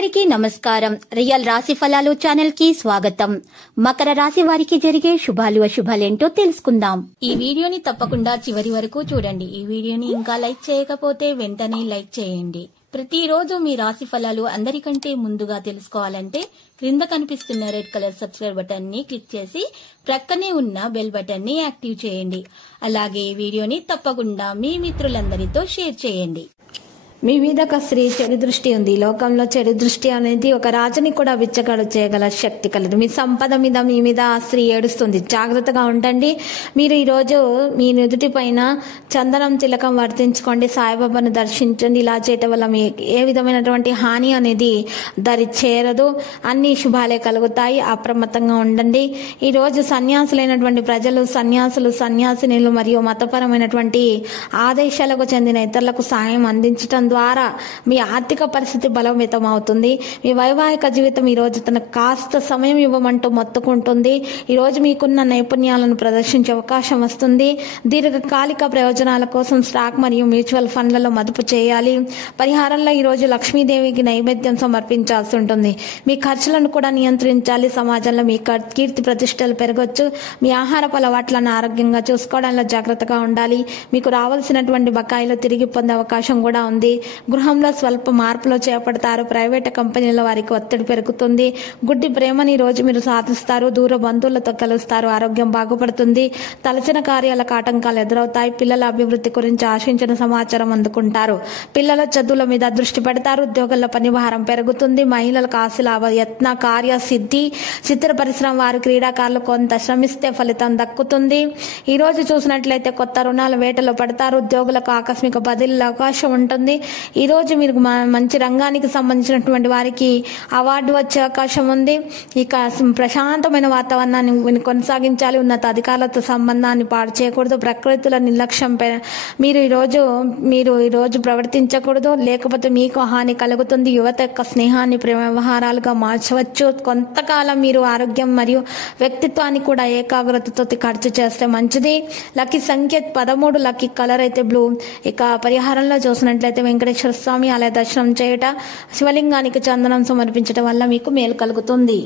అందరికీ నమస్కారం. రియల్ రాశి ఫలాలు ఛానల్ కి స్వాగతం. మకర రాశి వారికి జరిగే శుభాలు అశుభాలేంటో తెలుసుకుందాం. ఈ వీడియోని తప్పకుండా చివరి వరకు చూడండి. ఈ వీడియోని ఇంకా లైక్ చేయకపోతే వెంటనే లైక్ చేయండి. ప్రతిరోజు మీ రాశి ఫలాలు అందరికంటే ముందుగా తెలుసుకోవాలంటే క్రింద కనిపిస్తున్న రెడ్ కలర్ సబ్స్క్రైబ్ బటన్ ని క్లిక్ చేసి ప్రక్కనే ఉన్న బెల్ బటన్ ని యాక్టివ్ చేయండి. అలాగే ఈ వీడియోని తప్పకుండా మీ మిత్రులందరితో షేర్ చేయండి. మీ మీద ఒక స్త్రీ చెడు దృష్టి ఉంది. లోకంలో చెడు దృష్టి అనేది ఒక రాజుని కూడా బిచ్చగాడు చేయగల శక్తి కలదు. మీ సంపద మీద మీ మీద ఆ స్త్రీ ఏడుస్తుంది. జాగ్రత్తగా ఉండండి. మీరు ఈరోజు మీ నుదుటి పైన చందనం తిలకం వర్తించుకోండి. సాయిబాబాను దర్శించండి. ఇలా చేయటం వల్ల మీ ఏ విధమైనటువంటి హాని అనేది దరి చేరదు. అన్ని శుభాలే కలుగుతాయి. అప్రమత్తంగా ఉండండి. ఈరోజు సన్యాసులైనటువంటి ప్రజలు, సన్యాసినులు మరియు మతపరమైనటువంటి ఆదేశాలకు చెందిన ఇతరులకు సహాయం అందించడం ద్వారా మీ ఆర్థిక పరిస్థితి బలోపేతం అవుతుంది. మీ వైవాహిక జీవితం ఈ రోజు తనకు కాస్త సమయం ఇవ్వమంటూ మొత్తుకుంటుంది. ఈ రోజు మీకున్న నైపుణ్యాలను ప్రదర్శించే అవకాశం వస్తుంది. దీర్ఘకాలిక ప్రయోజనాల కోసం స్టాక్ మరియు మ్యూచువల్ ఫండ్లలో మదుపు చేయాలి. పరిహారంలో ఈ రోజు లక్ష్మీదేవికి నైవేద్యం సమర్పించాల్సి ఉంటుంది. మీ ఖర్చులను కూడా నియంత్రించాలి. సమాజంలో మీ కీర్తి ప్రతిష్టలు పెరగొచ్చు. మీ ఆహారపు అలవాట్లను ఆరోగ్యంగా చూసుకోవడంలో జాగ్రత్తగా ఉండాలి. మీకు రావాల్సినటువంటి బకాయిలు తిరిగి పొందే అవకాశం కూడా ఉంది. గృహంలో స్వల్ప మార్పులు చేపడతారు. ప్రైవేట్ కంపెనీల వారికి ఒత్తిడి పెరుగుతుంది. గుడ్డి ప్రేమని రోజు మీరు సాధిస్తారు. దూర బంధువులతో కలుస్తారు. ఆరోగ్యం బాగుపడుతుంది. తలచిన కార్యాలకు ఆటంకాలు ఎదురవుతాయి. పిల్లల అభివృద్ధి గురించి ఆశించిన సమాచారం అందుకుంటారు. పిల్లల చదువుల మీద దృష్టి పెడతారు. ఉద్యోగుల పని భారం పెరుగుతుంది. మహిళలకు ఆశల యత్న కార్య సిద్ధి. చిత్ర పరిశ్రమ వారు, క్రీడాకారులు కొంత శ్రమిస్తే ఫలితం దక్కుతుంది. ఈ రోజు చూసినట్లయితే కొత్త రుణాల వేటలో పడతారు. ఉద్యోగులకు ఆకస్మిక బదిలీల అవకాశం ఉంటుంది. ఈ రోజు మీరు మంచి రంగానికి సంబంధించినటువంటి వారికి అవార్డు వచ్చే అవకాశం ఉంది. ఇక ప్రశాంతమైన వాతావరణాన్ని కొనసాగించాలి. ఉన్నత అధికారులతో సంబంధాన్ని పాడు చేయకూడదు. ప్రకృతుల నిర్లక్ష్యం మీరు ఈరోజు ప్రవర్తించకూడదు. లేకపోతే మీకు హాని కలుగుతుంది. యువత యొక్క స్నేహాన్ని ప్రేమ వ్యవహారాలుగా మార్చవచ్చు. కొంతకాలం మీరు ఆరోగ్యం మరియు వ్యక్తిత్వాన్ని కూడా ఏకాగ్రతతో ఖర్చు చేస్తే మంచిది. లక్కీ సంఖ్య 13. లక్కీ కలర్ అయితే బ్లూ. ఇక పరిహారంలో చూసినట్లయితే వెంకటేశ్వర స్వామి ఆలయ దర్శనం చేయుట, శివలింగానికి చందనం సమర్పించడం వల్ల మీకు మేలు కలుగుతుంది.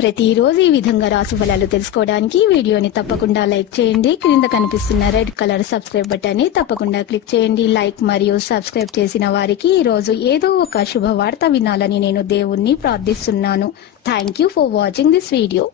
ప్రతిరోజు ఈ విధంగా రాశి ఫలాలు తెలుసుకోవడానికి వీడియోని తప్పకుండా లైక్ చేయండి. క్రింద కనిపిస్తున్న రెడ్ కలర్ సబ్స్క్రైబ్ బటన్ ని తప్పకుండా క్లిక్ చేయండి. లైక్ మరియు సబ్స్క్రైబ్ చేసిన వారికి ఈ రోజు ఏదో ఒక శుభవార్త వినాలని నేను దేవుణ్ణి ప్రార్థిస్తున్నాను. Thank you for watching this video.